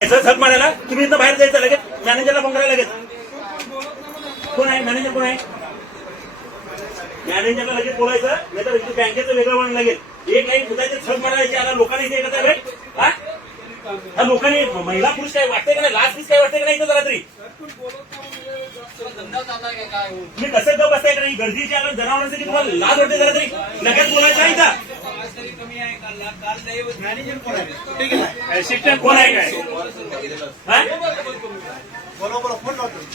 Sir म्हणाला मारायला तुम्ही इथं बाहेर जायचं लगेच. मॅनेजरला फोन करायला लगेच. कोण आहे? मॅनेजर कोण आहे? मॅनेजरला लगेच बोलायचं नाही तर बँकेचं वेगळं म्हणून लागेल. एक लाईन सुद्धाचे सर मारायची आता लोकांनी इथे एकत्र हा? लोकांनी महिला पुरुष काय वाटते का नाही? लास्ट पीस काय वाटते का नाही इथं जरा तरी? तुम्ही कसं गप बसताय का नाही? गर्दीची आता जनावरांसाठी तुम्हाला लाज वाटते जरा तरी. लगेच बोलायचं आहे का शिक्षण कोण आहे काय हा?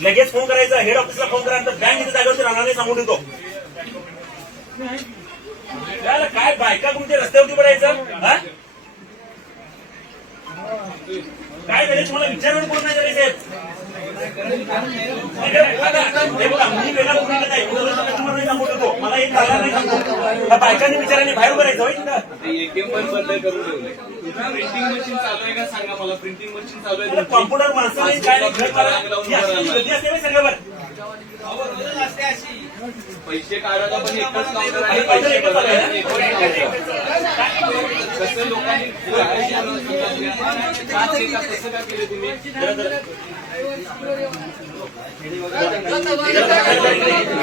लगेच फोन करायचा हेड ऑफिसला फोन करा तर बँक इथे जागेवरती राहणार नाही सांगून देतो याला काय बायका तुमच्या रस्त्यावरती पडायचं हा? काय झाले तुम्हाला विचारून कोण नाही झाले साहेब हे बघा, मी वेगळा बोलू नाही. तुला जसं customer नाही सांगू देतो. मला चालणार नाही बायकांनी विचाराने बाहेर उभं राहायचं होय तिथं. एटीएम पण बंद करून ठेवले प्रिंटिंग मशीन चालू आहे का सांगा मला प्रिंटिंग मशीन चालू आहे आता कॉम्प्युटर माणसं नाही, काय नाही, घर चालवा. ही अशी गर्दी असते सगळ्यावर. पैसे काढायला पण एकच काउंटर आणि आहे पैसे पैसे एकच भरायला आहे. एकच counter. कसं लोकांनी कसं काय केलं तुम्ही इकडे,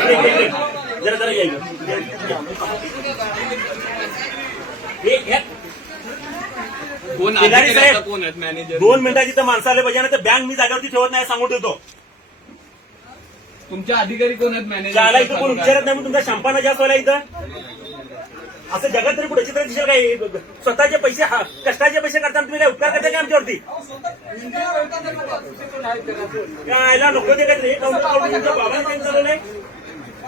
इकडे, इकडे. जरा जरा या इकडे. हे, कोण अधिकारी साहेब. आता कोण आहेत? मॅनेजर दोन मिनिटाची तर माणसं आले पाहिजे ना तर बँक मी जागेवरती ठेवत नाही सांगून देतो तुमचे अधिकारी कोण आहेत? मॅनेजर शाळा इथं कोण विचारत नाही मग तुमचा शंपाना जास्त व्हायला इथं. असं जगात तरी कुठे चित्र दिसेल काय? स्वतःचे पैसे हा- कष्टाचे पैसे करताना तुम्ही काय उपकार करता काय आमच्यावरती? यायला नको ते काय काउंटर काउंटर तुमच्या बाबांनी काही चालवलंय बरं बाबा इकडून. जरा ए जरा एक एक एक मिनिट हे नाही इथं काउंटर काउंटर हे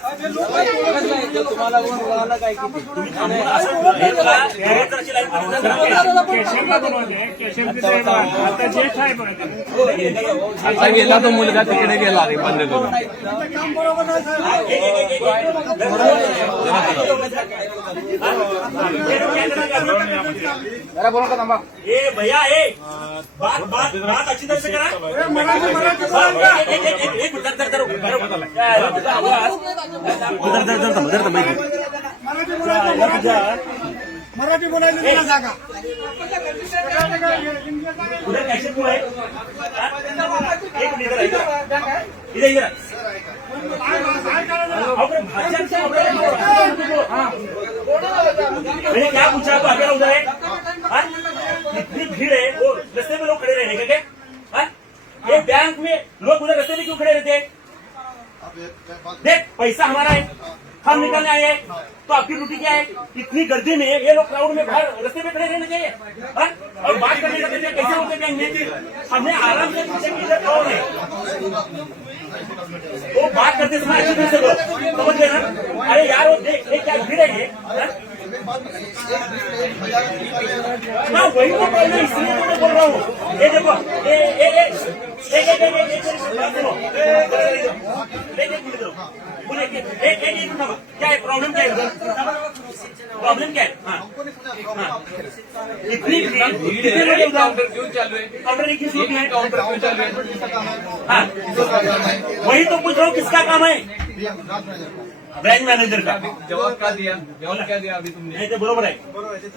आता गेला तो मुलगा तिकडे गेला रे बंद करून ए भैया ए बात बात बात अच्छी तरह से करा एक- एक- एक- एक- धर- धर- धर- धर- धर- तुझा- मराठी बोलायला तुला जागा. तू है हाँ? एक मिनट हाँ। क्या पूछा? अकेला उधर पैसा हमारा है हम निकलने आए हैं तो आपकी ड्यूटी क्या है इतनी गर्दी में ये लोग क्राउड में बाहर रास्ते में खड़े रहने चाहिए हाँ? और बात करने का कैसे होते बैंक हमने आराम से पूछे कि इधर कौन है वो बात करते समय अच्छी तरह से बोलो समझ गए ना अरे यार वो देख ये क्या भीड़ है ये हाँ? हाँ वही तो बोल रहा हूँ इसलिए तो मैं बोल रहा हूँ ये देखो ये ये ये एक एक एक एक एक बात एक एक मिनट क्या है? प्रॉब्लम क्या है? प्रॉब्लम क्या है? हाँ। हाँ। इतनी हैं। उधर काउंटर क्यों चालू है? काउंटर एक ही सूट है। काउंटर क्यों चालू है? हाँ। वही तो पूछ रहा हूँ किसका काम है? ब्रांच मैनेजर का। जवाब क्या दिया? जवाब क्या दिया अभी तुमने? नाही ते बरोबर आहे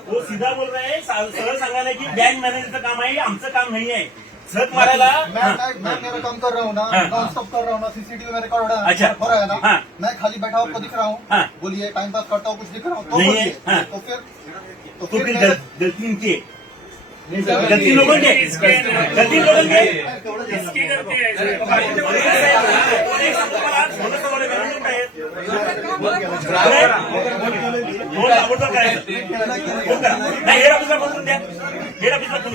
वो सीधा बोल रहा है सा- सरळ सांगायला की बँक मॅनेजरचं काम आहे आमचं काम नाही आहे झक मारायला मैं हाँ, मैं मेरा काम कर रहा हूँ ना हाँ, नॉन स्टॉप कर रहा हूँ ना सीसीटीवी में रिकॉर्ड हो रहा है अच्छा, हो रहा है ना हाँ। मैं खाली बैठा आपको दिख रहा हूँ हाँ। बोलिए टाइम पास करता हूँ कुछ दिख रहा हूँ तो नहीं है, बोलिए हाँ। तो फिर तो तो फिर फिर गल- गलती इनकी है गलती लोगों की है। गलती लोगों की है। नाही हेड ऑफिसला करून द्या हेड ऑफिसला फोन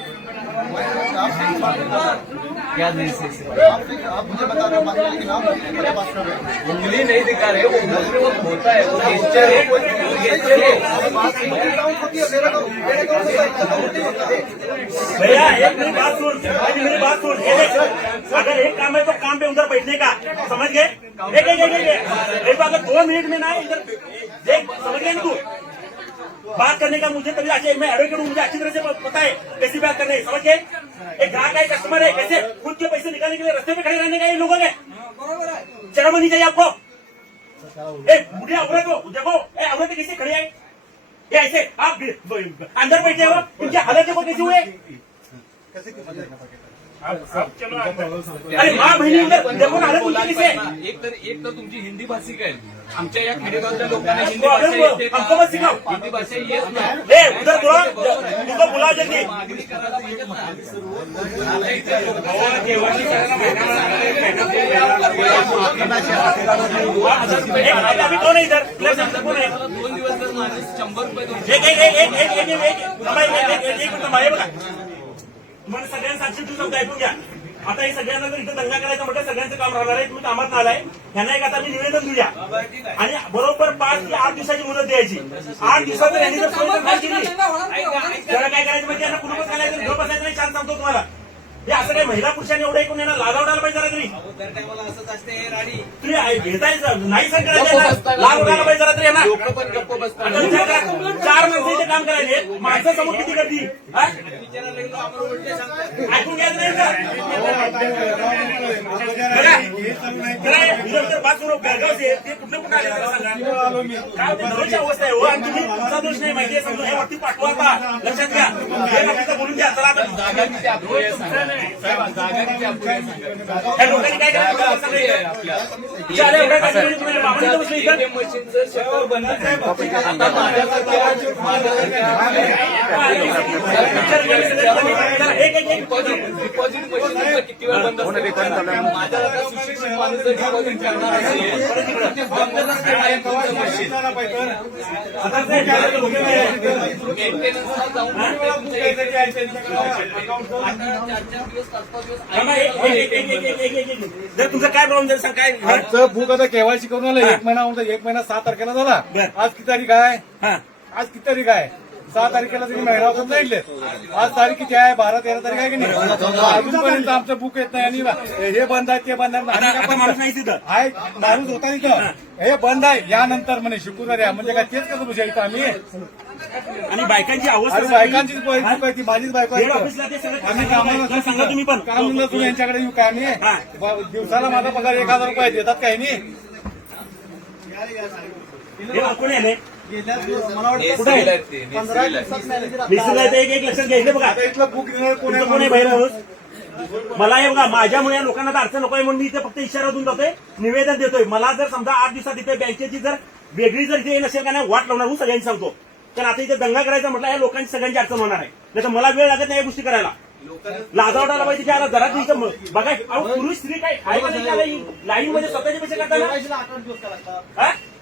क्या नहीं से से आपसे आप मुझे बता रहे हो? लेकिन आप उंगली नहीं दिखा रहे वो होता है वो होती भैया एक मेरी बात सुन एक मेरी बात सुन अगर एक काम है तो काम पे उधर बैठने का समझ गए? एक एक एक एक एक अगर दो मिनट में ना इधर देख समझ गए ना तू? बात करने का मुझे कभी अच्छे मैं एडवोकेट हूँ मुझे अच्छी तरह से पता है कैसी बात करने है समझ गए? एक ग्राहक है कस्टमर है कैसे खुद के पैसे निकालने के लिए रस्ते पे खड़े रहने का ये लोगों ने? शर्म नहीं चाहिए आपको? ए बुढ़िया औरत हो देखो ए औरत कैसे खड़े है? ये ऐसे आप अंदर बैठे हो इनकी हालत देखो कैसे हुए? अरे माँ बहिणी देखो ना हालत कैसे एक तर एक तर तुमची हिंदी भाषिक आहे. आमच्या या खेडेगावातल्या लोकांना हिंदी भाषा येते का? हमको मत सिखाओ हिंदी भाषा येत नाही ए उधर बोलो तुमको बुलाओ जल्दी मागणी करायला पाहिजे ना. आता इथे लोक- एक अभी कौन है इधर इलेक्शन में कौन है मला दोन दिवस जर माणूस शंभर रुपये देऊन एक एक एक एक एक एक एक एक थांबा, एक एक एक एक मिनिट थांबा, हे बघा तुम्हाला सगळ्यांना साक्षी तू शब्द ऐकून घ्या आता हे सगळ्यांना जर इथं दंगा करायचा म्हटलं सगळ्यांचं काम राहणार आहे तुम्ही कामात आलाय ह्यांना एक आता मी निवेदन देऊया. आणि बरोबर पाच ते आठ दिवसाची मुदत द्यायची. आठ दिवसात यांनी जर सोय जर नाही केली. जरा काय करायचं म्हणजे यांना कुणीपण घालायचं घर बसायचं नाही छान सांगतो तुम्हाला. हे असं काही महिला पुरुषांनी एवढं ऐकून यांना लाजावडायला पाहिजे जरा तरी. तुम्ही ऐ- नाही सर करायचं यांना. पाहिजे जरा तरी यांना. चार माणसं इथे काम करायचे माणसं समोर किती करतील ऐकून घ्यायचं नाही का बेळगाव ते कुठले कुठे आले सांगा काय अवस्था आहे हो आणि तुम्ही तुमचा दोष नाही माहिती आहे समजून हे वरती पाठवा आता लक्षात घ्या हे बाकीचं बोलून घ्या चला आता जागा किती अपुरी आहे सांगा जागा किती अपुरी आहे सांगा ह्या लोकांनी काय करायचं? मला अपुरी आहे सांगा आपल्या चार एवढ्या काय तुम्ही तुम्ही बाबांनी इथं बसले इथं ATM मशीनचं शटर बंद आहे. आता माझ्यासारख्या माझ्यासारख्या एक एक एक डिपॉझिट डिपॉझिट मशीन तुमचं किती वेळ बंद असतं माझ्या आता सुशिक्षित माणूस जर डिपॉझिट करणार असेल तर ते बंद नसतं आहे तुमचं मशीन आता ते काय झालं बघूया. मेंटेनन्सला जाऊन आता चार चार दिवस पाच पाच दिवस थांबा, एक एक एक एक एक एक एक एक जर तुमचं काय प्रॉब्लेम सांग काय? आजचं बुक आता केवायसी करून आलं एक महिना होता एक महिना सहा तारखेला झाला. बर. आज किती तारीख आहे? हा. आज किती तारीख आहे? सहा तारखेला तुम्ही महिना होता जाईल आज तारीख किती आहे? बारा तेरा तारीख आहे की नाही? अजूनपर्यंत आमचं बुक येत नाही आणि हे बंद आहे ते बंद आहे. आता आम्ही आता काय माणूस पण- नाही तिथं. आहे माणूस होता तिथं हे. बंद आहे. यानंतर म्हणे शुक्रवारी आहे म्हणजे काय तेच कसं इथं आम्ही? आणि बायकांची अवस्था ती माझीच बायको हेड आहे ऑफिसला ते सगळं आम्ही सांगा कामाला सांगा तुम्ही पण. काम नसून यांच्याकडे येऊ काय हा. ब- दिवसाला माझा पगार एक हजार रुपये देतात काही नाही? हे कोणी आले? नेसलेलं आहे? ते, पंधरा नेसलेलं आहे. दिवसात मॅनेजर निसर्ग आहे, एक एक लक्षात घ्यायचं बघा. आता इथलं बुक देणार कोण तुमचं कोण आहे बाहेर माणूस मला हे बघा माझ्यामुळे या लोकांना तर अडचण नको आहे म्हणून मी इथे फक्त इशारा देऊन जातोय. निवेदन देतोय. मला जर समजा आठ दिवसात इथे बँकेची जर वेगळी जर इथे नसेल का नाही वाट लावणार हूं सगळ्यांनी सांगतो. कारण आता इथे दंगा करायचा म्हटलं या लोकांची सगळ्यांची अडचण होणार आहे. नाही तर मला वेळ लागत नाही या गोष्टी करायला. लाजावटाला पाहिजे त्याला जरा म- बघा पुरुष स्त्री काय? लाईन मध्ये स्वतःचे पैसे करताना?